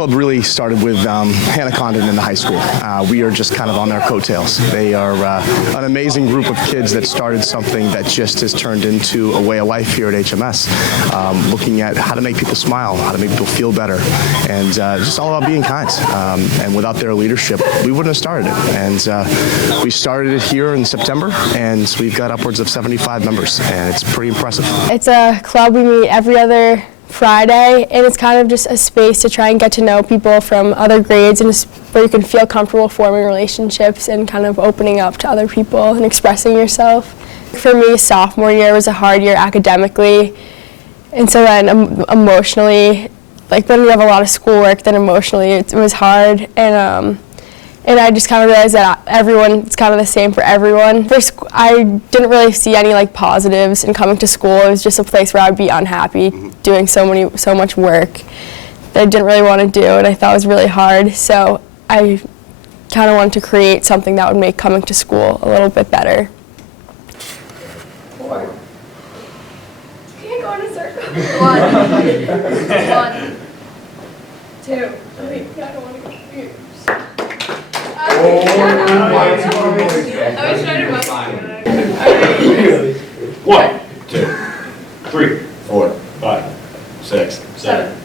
club really started with Hannah Condon in the high school. We are just kind of on their coattails. They are an amazing group of kids that started something that just has turned into a way of life here at HMS, looking at how to make people smile, how to make people feel better, and just all about being kind. And without their leadership, we wouldn't have started it. And we started it here in September, and we've got upwards of 75 members, and it's pretty impressive. It's a club we meet every other Friday, and it's kind of just a space to try and get to know people from other grades, and where you can feel comfortable forming relationships and kind of opening up to other people and expressing yourself. For me, sophomore year was a hard year academically, and so then emotionally, like when you have a lot of schoolwork, then emotionally it was hard, and I just kind of realized that it's kind of the same for everyone. First, I didn't really see any like positives in coming to school. It was just a place where I would be unhappy doing so much work that I didn't really want to do, and I thought it was really hard. So I kind of wanted to create something that would make coming to school a little bit better. 4. You can't go in a circle. 1, 2, 3. I don't want to go. I was trying to run. 1, 2, 3, 4, 5, 6, 7.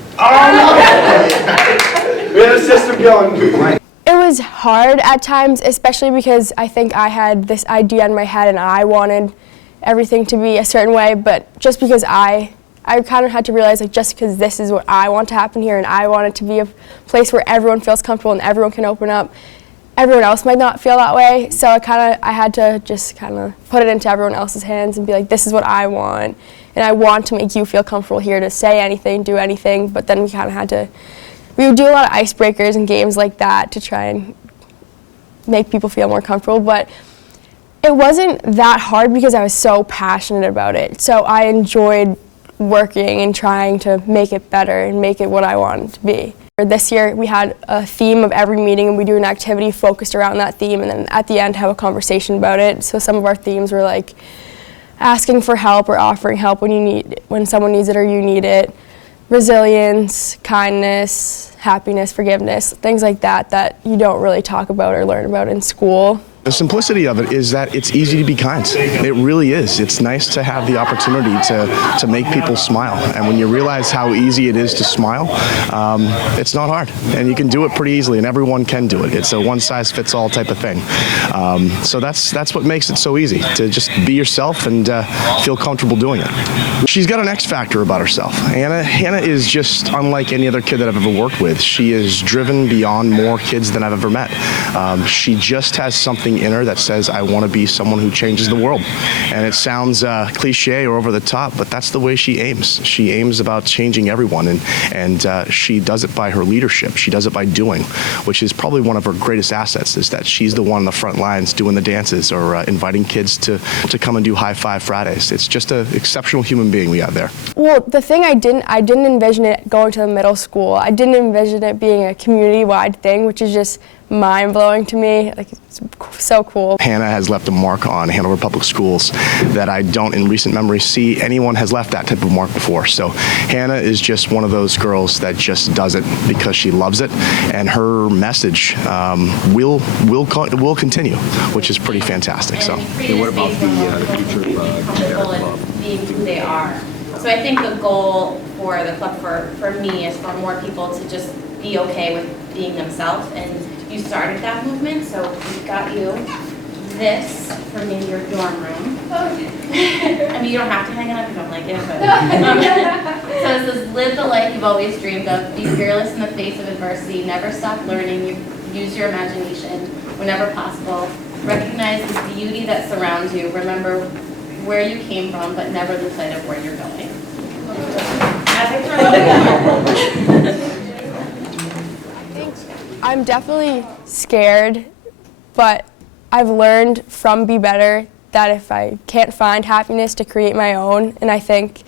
We have a system going. It was hard at times, especially because I think I had this idea in my head and I wanted everything to be a certain way, but just because I kind of had to realize, like, just because this is what I want to happen here and I want it to be a place where everyone feels comfortable and everyone can open up, everyone else might not feel that way. So I had to just kind of put it into everyone else's hands and be like, this is what I want, and I want to make you feel comfortable here to say anything, do anything. But then we would do a lot of icebreakers and games like that to try and make people feel more comfortable. But it wasn't that hard because I was so passionate about it. So I enjoyed working and trying to make it better and make it what I wanted to be. This year we had a theme of every meeting, and we do an activity focused around that theme, and then at the end have a conversation about it. So some of our themes were like asking for help or offering help when someone needs it or you need it, resilience, kindness, happiness, forgiveness, things like that you don't really talk about or learn about in school. The simplicity of it is that it's easy to be kind. It really is. It's nice to have the opportunity to make people smile. And when you realize how easy it is to smile, it's not hard. And you can do it pretty easily, and everyone can do it. It's a one-size-fits-all type of thing. So that's what makes it so easy, to just be yourself and feel comfortable doing it. She's got an X factor about herself. Hannah is just unlike any other kid that I've ever worked with. She is driven beyond more kids than I've ever met. She just has something in her that says, I want to be someone who changes the world. And it sounds cliche or over the top, but that's the way she aims. She aims about changing everyone, and she does it by her leadership. She does it by doing, which is probably one of her greatest assets, is that she's the one on the front lines doing the dances or inviting kids to come and do High Five Fridays. It's just an exceptional human being we got there. Well, the thing I didn't envision it going to the middle school. I didn't envision it being a community-wide thing, which is just mind-blowing to me. Like, it's so cool. Hannah has left a mark on Hanover Public Schools that I don't in recent memory see anyone has left that type of mark before. So Hannah is just one of those girls that just does it because she loves it, and her message will continue, which is pretty fantastic. So what about the future of being who they are? So I think the goal for the club for me is for more people to just be okay with being themselves, and you started that movement, so we've got you this for maybe your dorm room. I mean, you don't have to hang it up if you don't like it, but so it says, live the life you've always dreamed of, be fearless in the face of adversity, never stop learning, use your imagination whenever possible, recognize the beauty that surrounds you, remember where you came from, but never lose sight of where you're going. I'm definitely scared, but I've learned from Be Better that if I can't find happiness, to create my own, and I think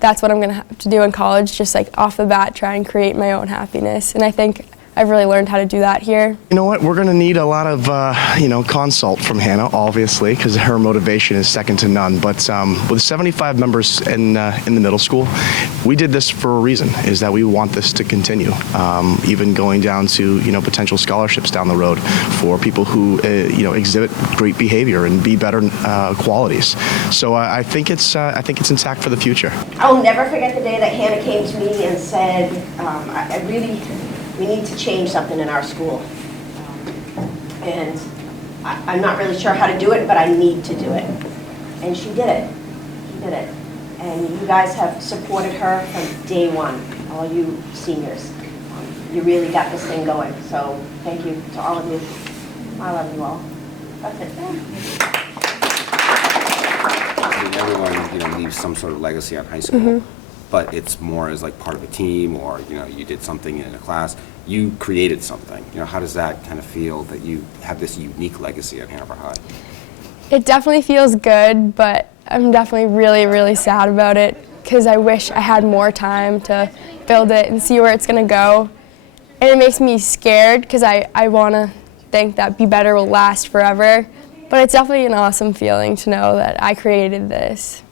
that's what I'm going to have to do in college, just like off the bat try and create my own happiness. And I think I've really learned how to do that here. You know what? We're going to need a lot of, consult from Hannah, obviously, because her motivation is second to none. But with 75 members in the middle school, we did this for a reason, is that we want this to continue, even going down to, potential scholarships down the road for people who, exhibit great behavior and be better qualities. So I think it's intact for the future. I will never forget the day that Hannah came to me and said, we need to change something in our school. And I'm not really sure how to do it, but I need to do it. And she did it. She did it. And you guys have supported her from day one, all you seniors. You really got this thing going. So thank you to all of you. I love you all. That's it. I mean, everyone, leaves some sort of legacy on high school, but it's more as like part of a team, or you did something in a class. You created something. How does that kind of feel that you have this unique legacy at Hanover High? It definitely feels good, but I'm definitely really, really sad about it because I wish I had more time to build it and see where it's going to go. And it makes me scared because I want to think that Be Better will last forever. But it's definitely an awesome feeling to know that I created this.